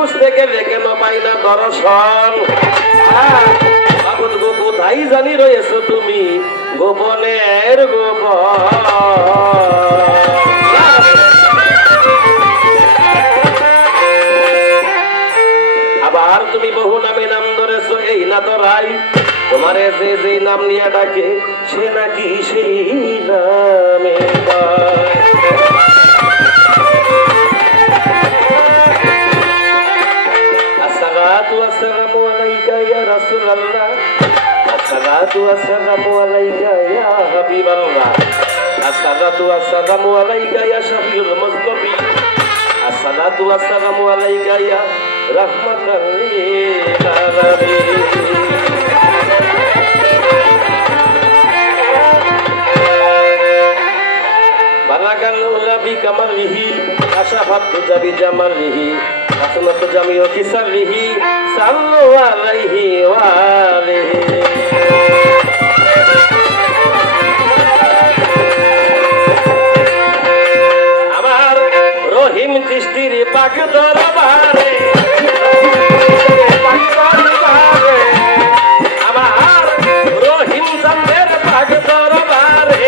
খুঁজতে গেলে কেন পাই না দর্শন। কোথায় জানি রয়েছো তুমি? গোপনের গোপন। আবার তুমি বহু নামে নাম ধরেছো, এই না তো রাই। তোমারে যে যে নাম নিয়ে ডাকে, সে নাকি সেই নামে يا رسول الله الصلاة والسلام عليك يا حبيب الله الصلاة والسلام عليك يا شفيع المصطفى الصلاة والسلام عليك يا رحمة للعالمين بلغ الأولى بكماله كشفت الدجى بجماله حسنت جميع كسره صلوا عليه وآله আমার রহিম চিস্তির পাক দরবারে পাক দরবারে আমার রহিম চন্দ্রের পাক দরবারে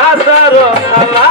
হাজার সালামি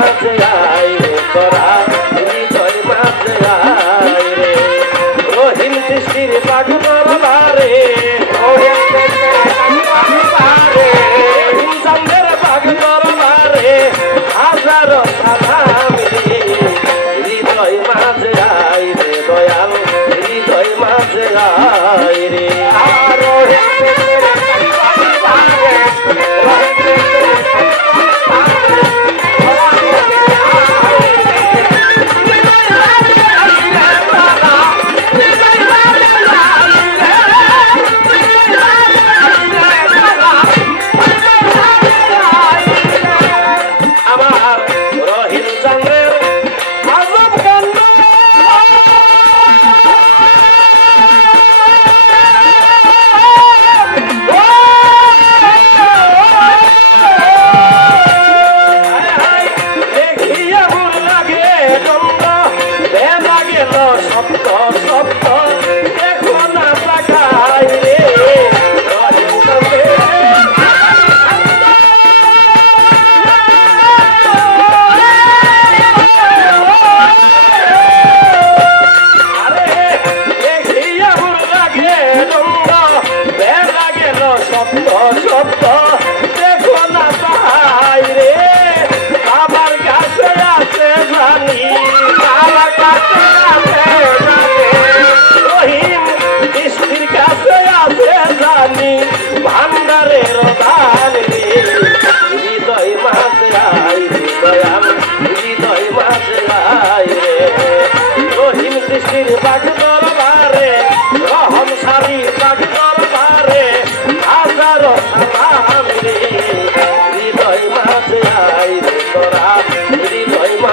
মাঝে আয় তোরা হৃদয় মাঝে আয়।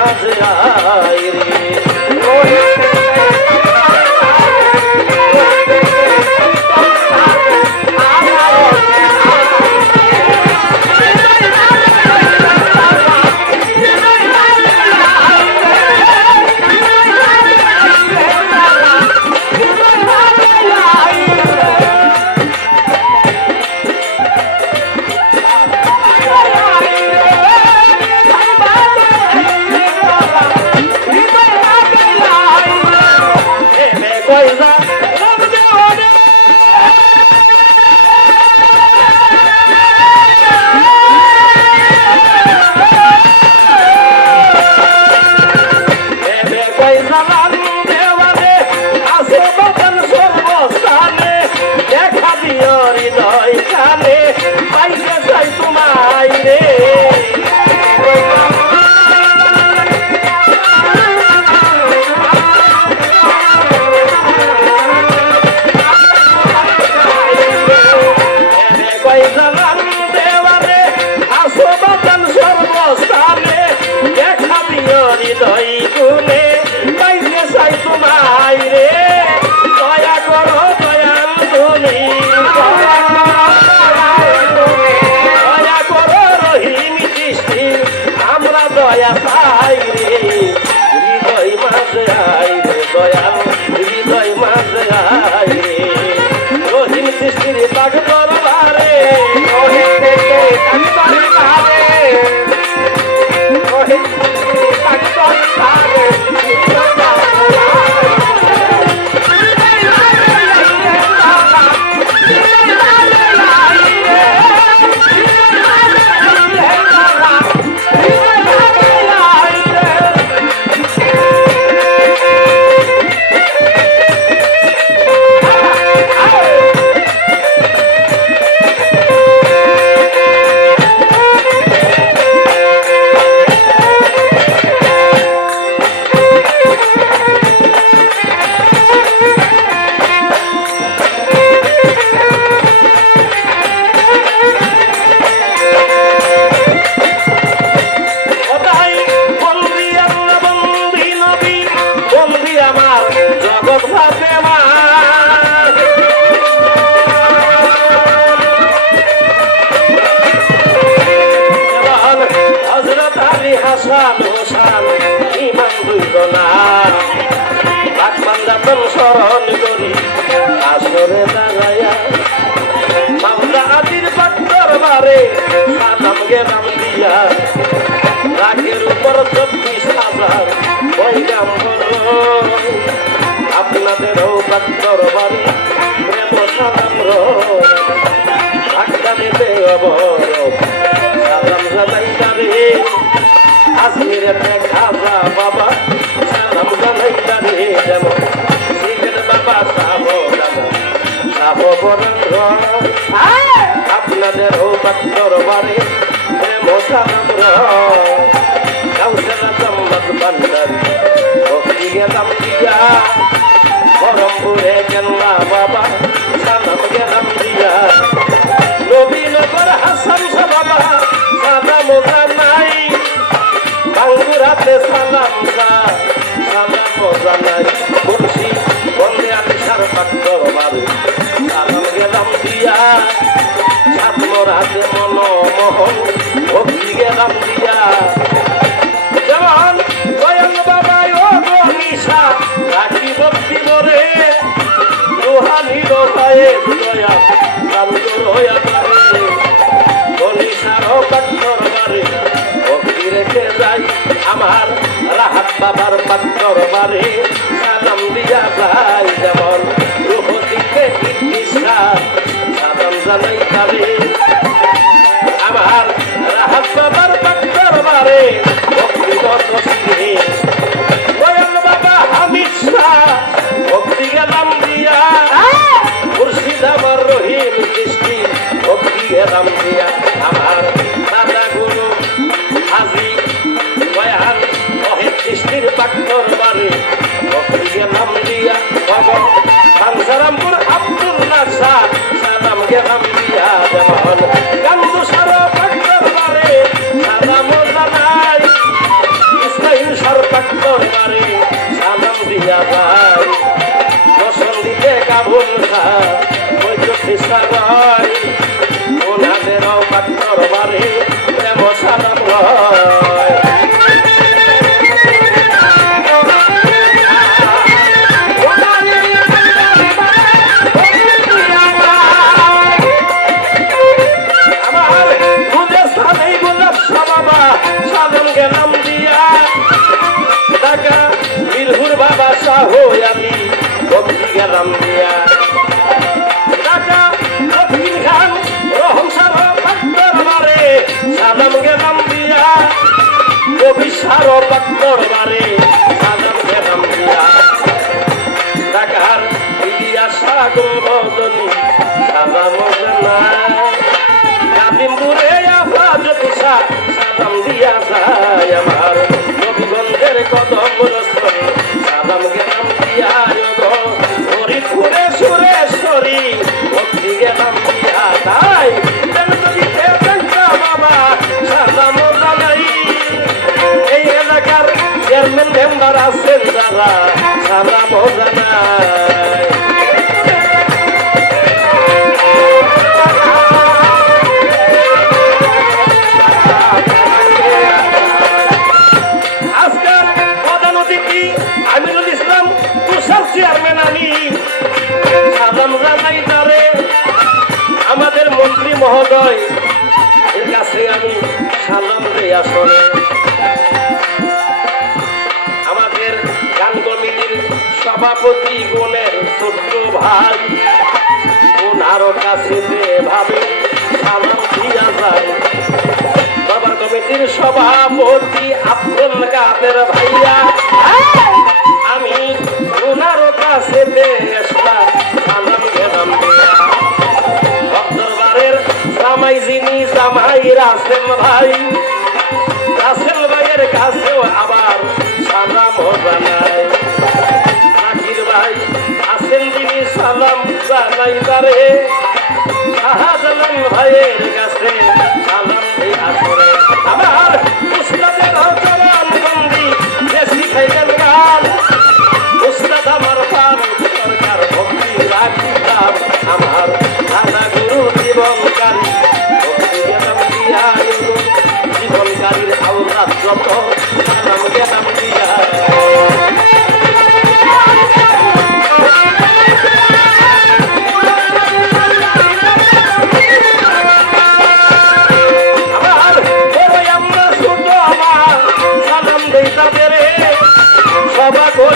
মাঝে আয় বৈরাম আপনাদেরও বাক্তর বাড়ি প্রেম সালাম ধাক্কা দিতে অবর সালাম জানাই তারে আজমির খাজা বাবা সালাম জানাই তারে যেমন সিলেট বাবা সাহ সাহ বরেন্দ্র আপনাদের বাক্তর বাড়ি প্রেম সালাম চম্মক বান্দারি। ভক্তি গেলাম দিয়া, বরমপুরে কেল্লা বাবা, সালাম গেলাম দিয়া। নবীনগর হাসান বাবা সাদা মোজা নাই বাঙ্গুরাতে সালাম সাদা মোজা নাই মুর্শি বন্দে আমি সার পাক্তর বাড়ি সালাম গেলাম দিয়া সাতমরাতে মনমোহন। ভক্তি গেলাম দিয়া। যেমন দয়াল বাবা ও গনিশা রাখি ভক্তি করে রোহানি রোহায়ে দয়া কান্দ রয়া পারে গনিশার পাত্তর বারে, ভক্তি রেখে যাই আমার রাহাত বাবার পাত্তর বারে। সালাম দিয়া যাই যেমন রুহ দিকে ইচ্ছা সালাম জানাই তারে। আমার রাহাত বাবার পাত্তর বারে। ভক্তি বাড়ি সালাম দিয়া ভাই বসন্তীতে কাবুল খা ওই চোখে সাবাই ওনাদের পাত্র বাড়ি প্রেম সালাম হয়। শাহ আমি ভক্তি গেলাম দিয়া। ভাই। ওনারও কাছে ভাবে, সালাম দিয়া যায় বাবার কমিটির সভাপতি আব্দুল কাদের ভাইয়া। আমি ওনারও কাছে আসলাম, সালাম গেলাম দিয়া। দরবারের জামাই যিনি জামাই রাসেল ভাই ভাইয়ের কাছে সালাম দিয়ে আসরে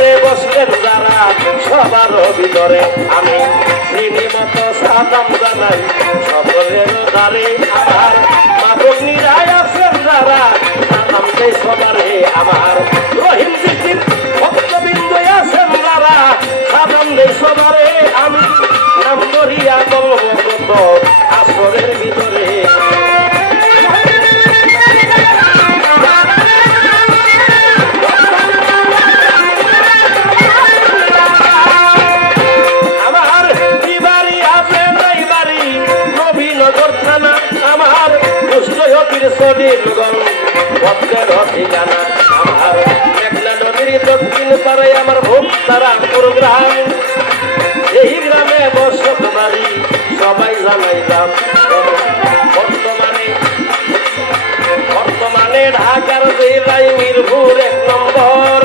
সভা করে বসলেন যারা সবার ভিতরে আমি শ্রেণি মতো সালাম জানাই। সকলের দ্বারে আমার মাদক আছেন যারা দেই সবারে আমার। রহিম জিকির ভক্তবৃন্দ আছেন যারা দেই সবারে আমি। নাম করিয়া বলব আসরের ভিতরে ভদ্রের ঠিকানা আমার। মেঘনা নদীর দক্ষিণ পারে আমার ভক্তারা গ্রাম এই গ্রামে বসত বাড়ি সবাই জানাইলাম। বর্তমানে বর্তমানে ঢাকার জেলায় মিরপুর এক নম্বর।